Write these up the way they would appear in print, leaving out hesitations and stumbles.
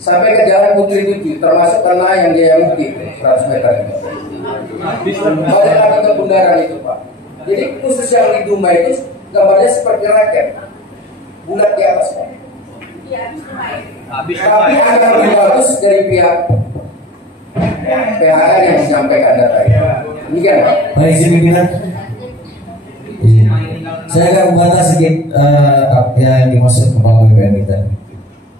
sampai ke Jalan Putri 7, termasuk tanah yang dia mungkin 100 meter itu. Balik lagi ke bundaran itu Pak. Jadi khusus yang di Dumai itu gambarnya seperti raket, bulat di atas Pak. Tapi agak lebih bagus dari pihak PHN yang menyampaikan data itu. Demikian Pak. Baik, izin pimpinan. Saya akan membantah sedikit apa yang dimaksud Kepala BPN kita.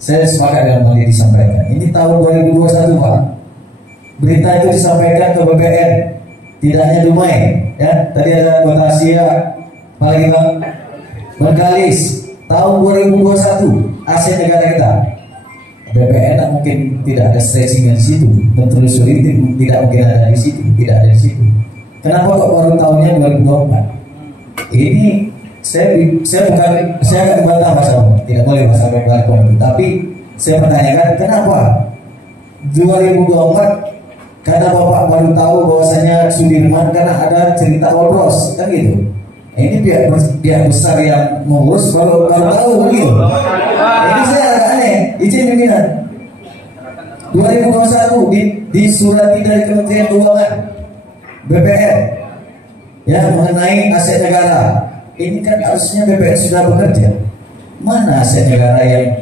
Saya sepakat dengan hal yang disampaikan. Ini tahun 2021 Pak. Berita itu disampaikan ke BPN, tidak hanya Dumai, ya. Tadi ada Kota Asia, apalagi Bang Bengkalis. Tahun 2021 Asia negara kita. BPN mungkin tidak ada stretching di situ, penelusuri tidak mungkin ada di situ, tidak ada di situ. Kenapa kok baru tahunnya 2024? Ini saya akan membantah Mas Om, tidak boleh Mas Om balik, tapi saya pertanyakan kenapa 2024 karena Bapak baru tahu bahwasanya Sudirman karena ada cerita Wolbros kan gitu. Ini pihak besar yang mengurus baru tahu gitu. Ini saya agak aneh. Izin pimpinan 2021 di surat dari Kementerian Keuangan BPN ya mengenai aset negara. Ini kan harusnya BPN sudah bekerja. Mana aset negara yang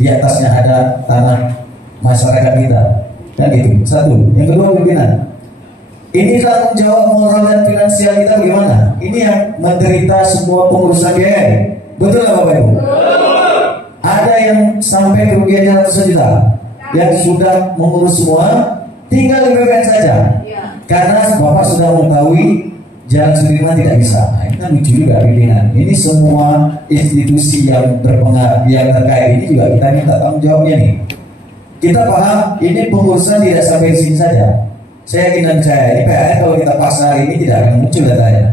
di atasnya ada tanah masyarakat kita? Kan gitu. Satu. Yang kedua pimpinan, ini tanggung jawab moral dan finansial kita bagaimana? Ini yang menderita semua pengurusan BPN. Betul nggak Bapak Ibu? Ada yang sampai kerugiannya ratusan juta, yang sudah mengurus semua, tinggal di BPN saja. Karena Bapak sudah mengetahui Jalan Sudirman tidak bisa. Nah, ini kan lucu juga pimpinan. Ini semua institusi yang berpengaruh, yang terkait ini juga kita minta tanggung jawabnya nih. Kita paham ini pengurusan tidak sampai di sini saja. Saya yakin dan percaya ini PHN kalau kita paksa ini tidak akan muncul datanya.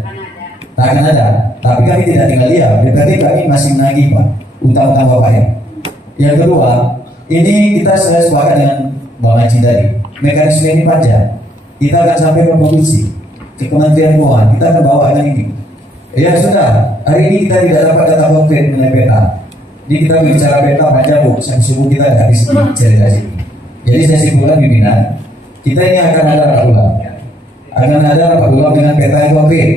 Tak akan ada. Tapi kami tidak tinggal diam. Berarti kami masih menagih Pak utang-utang Bapaknya. Yang kedua, ini kita sudah sepakat dengan Bang Haji tadi. Mekanisme ini panjang. Kita akan sampai ke produksi, ke Kementerian Keuangan. Kita akan bawa dengan ini. Ya sudah, hari ini kita tidak dapat data konkret mengenai peta. Ini kita bicara peta panjang Bu, sampai subuh kita tidak habis cerita sini. Jadi saya simpulkan pimpinan, kita ini akan ada rapat ulang. Akan ada rapat ulang dengan peta yang konkret.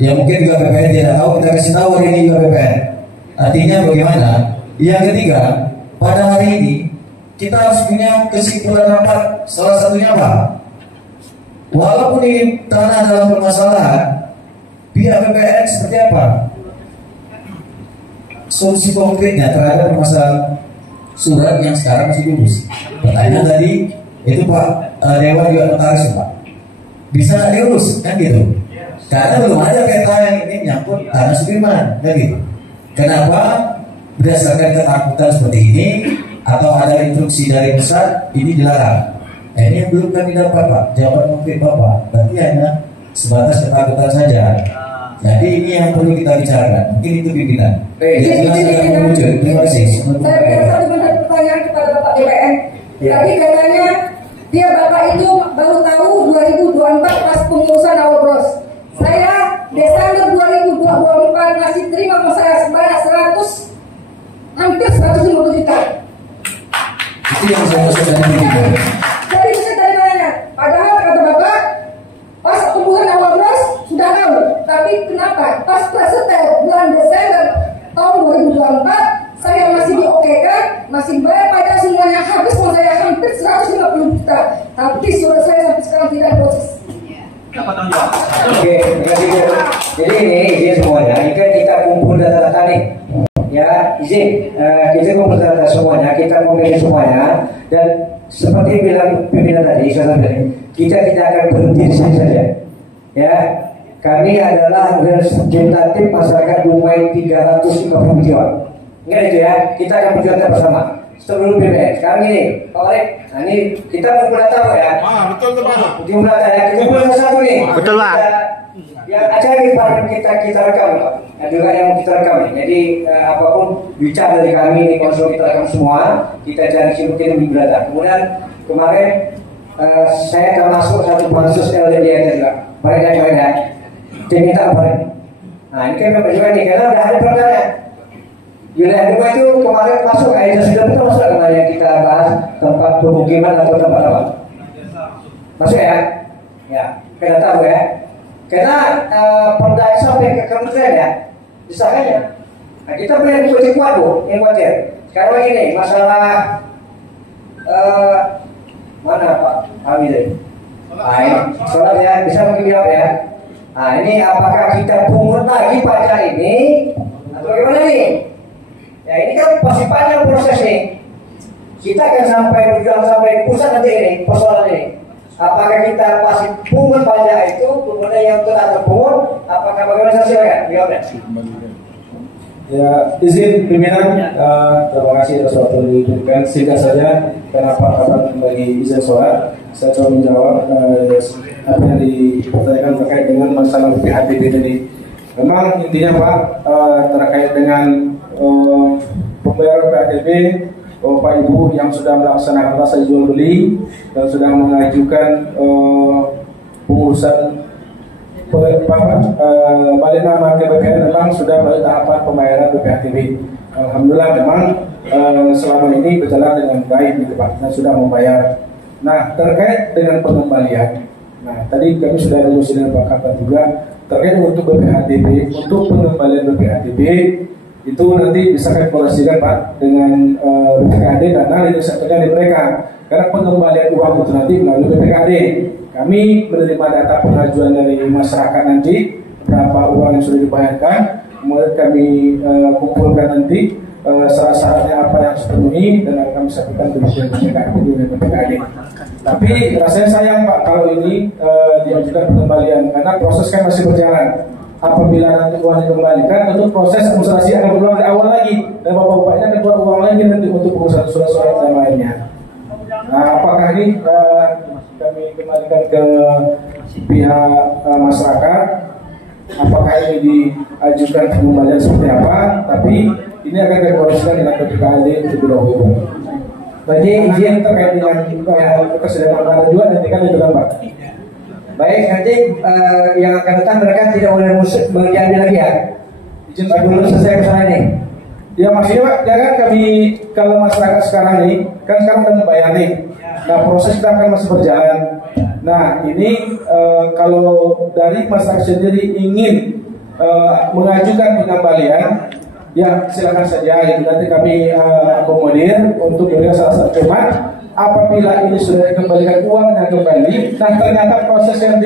Ya mungkin juga BPN tidak tahu, kita kasih tahu hari ini juga BPN. Artinya bagaimana? Yang ketiga, pada hari ini kita harus punya kesimpulan rapat. Salah satunya apa? Walaupun ini tanah dalam permasalahan, pihak BPN seperti apa solusi konkretnya terhadap permasalahan surat yang sekarang masih lulus? Pertanyaan tadi itu Pak Dewan juga notaris Pak, bisa nggak diurus kan gitu? Karena belum ada peta yang ini menyangkut tanah Sudirman kan gitu. Kenapa? Berdasarkan ketakutan seperti ini atau ada instruksi dari pusat ini dilarang. Nah, ini yang belum kami dapat Pak, jawaban konkret Bapak. Berarti hanya sebatas ketakutan saja. Jadi ini yang perlu kita bicarakan. Mungkin itu pimpinan. Terima kasih. Saya satu pertanyaan kepada Bapak BPN. Tadi katanya dia Bapak itu baru tahu 2024 pas pengurusan Wolbros. Saya Desember 2024 masih terima saya sebanyak 100 hampir 150 juta. Itu yang saya maksudkan pimpinan. Jadi saya tanya, padahal kata Bapak pas pengurusan Wolbros sudah tahu, tapi kenapa pas setel bulan Desember tahun 2024 saya masih diokekan, masih bayar pajak semuanya habis uang saya hampir 150 juta, tapi surat saya sampai sekarang tidak proses. Oke, jadi ini semuanya, ini kan kita kumpul data-data nih. Ya, izin kita kumpul data semuanya, kita kumpulin semuanya, dan seperti bilang pimpinan tadi, kita tidak akan berhenti di sini saja. Ya, kami adalah representatif masyarakat Dumai 350 jiwa. Ingat itu ya, kita akan berjuang bersama. Seluruh BPN. Sekarang ini, Pak Walik, nah ini kita kumpul data Pak ya. Betul Pak. Kumpul data ya, kita kumpul satu nih. Betul Pak. Yang acara kita rekam Pak. Juga yang kita rekam nih. Jadi apapun bicara dari kami ini konsul kita rekam semua. Kita cari simultan di data. Kemudian kemarin saya termasuk satu pansus LDDN juga. Mereka ya. Tim kita apa? Nah ini kan juga nih karena udah ada perkara. Wilayah Dumai itu kemarin masuk, sudah betul masuk karena yang kita bahas pemukiman atau tempat apa? Masuk ya? Ya, kita tahu ya. Karena perda sampai ke kementerian ya, disahkannya. Nah, kita punya bukti kuat bu, yang khawatir. Sekarang ini masalah mana Pak Hamid? Soal ya, bisa mungkin jawab ya. Nah, ini apakah kita pungut lagi pajak ini atau bagaimana nih? Ya ini kan pasti panjang proses nih. Kita akan sampai berjuang sampai pusat nanti ini persoalan ini. Apakah kita pasti pungut pajak itu, kemudian yang telah terpungut, apakah bagaimana selesai? Jawabnya. Ya, izin pimpinan, terima kasih atas waktu diberikan. Singkat saja, kenapa akan bagi izin sholat? Saya coba menjawab apa yang dipertanyakan terkait dengan masalah BPHTB ini. Memang intinya Pak, terkait dengan pembayaran BPHTB, Bapak Ibu yang sudah melaksanakan masa jual beli dan sudah mengajukan pengurusan balik nama ke BPN, memang sudah pada tahapan pembayaran BPHTB. Alhamdulillah memang selama ini berjalan dengan baik gitu Pak, dan sudah membayar. Nah, terkait dengan pengembalian, nah tadi kami sudah diskusi dengan Pak Kapten juga terkait untuk BPHTB, untuk pengembalian BPHTB itu nanti bisa kami koordinasikan Pak dengan BPKAD karena itu sektornya di mereka. Karena pengembalian uang itu nanti melalui BPKAD. Kami menerima data pengajuan dari masyarakat nanti berapa uang yang sudah dibayarkan, kemudian kami kumpulkan nanti syarat-syaratnya apa yang harus dipenuhi dan akan kami sampaikan ke BPKAD. Tapi rasanya sayang Pak kalau ini diajukan pengembalian karena proses kan masih berjalan. Apabila nanti uang dikembalikan, tentu proses administrasi akan berulang dari awal lagi dan bapak-bapaknya akan keluar uang lagi nanti untuk pengurusan surat-surat dan lainnya. Nah, apakah ini kami kembalikan ke pihak masyarakat? Apakah ini diajukan pengembalian seperti apa? Tapi ini akan dikoordinasikan dengan BPKAD lebih dahulu. Jadi izin terkait dengan ketersediaan anggaran juga nanti kan itu kan Pak. Baik, nanti yang akan datang mereka tidak boleh menjadi lagi ya. Izin sebelum selesai persoalan ini. Ya maksudnya Pak, jangan kami kalau masyarakat sekarang ini kan sekarang sudah membayar nih. Nah proses kita akan masih berjalan. Nah ini kalau dari masyarakat sendiri ingin mengajukan pengembalian, ya silakan saja. Nanti kami akomodir untuk memberikan salah satu cuma. Apabila ini sudah dikembalikan uangnya kembali, nah ternyata proses yang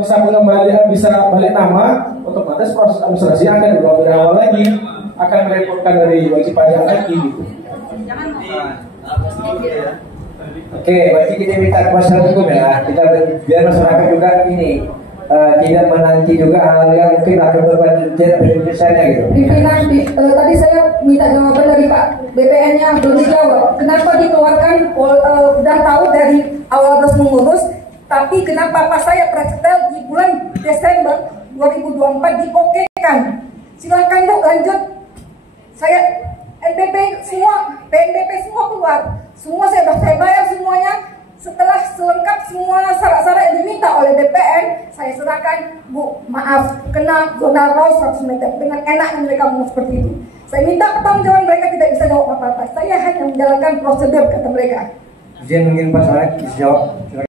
bisa pengembalian bisa balik nama, otomatis proses administrasi akan diulang dari awal lagi, akan merepotkan dari wajib pajak lagi gitu. Oke, berarti kita minta kuasa hukum ya, kita biar masyarakat juga ini tidak menanti juga hal yang mungkin akan berpengaruh gitu. Pimpinan, tadi saya minta jawaban dari Pak BPN-nya belum dijawab. Kenapa dikeluarkan? Udah tahu dari awal terus mengurus, tapi kenapa pas saya prasetel di bulan Desember 2024 diokekan? Silakan Bu lanjut. Saya NBP semua, PNBP semua keluar, semua saya bayar semuanya. Setelah selengkap semua syarat-syarat yang diminta oleh BPN, saya serahkan, Bu, maaf, kena zona raw 100 meter. Dengan enaknya mereka mau seperti itu. Saya minta pertanggungjawaban, mereka tidak bisa jawab apa-apa. Saya hanya menjalankan prosedur, kata mereka. Izin mungkin Pak Saleh, bisa jawab.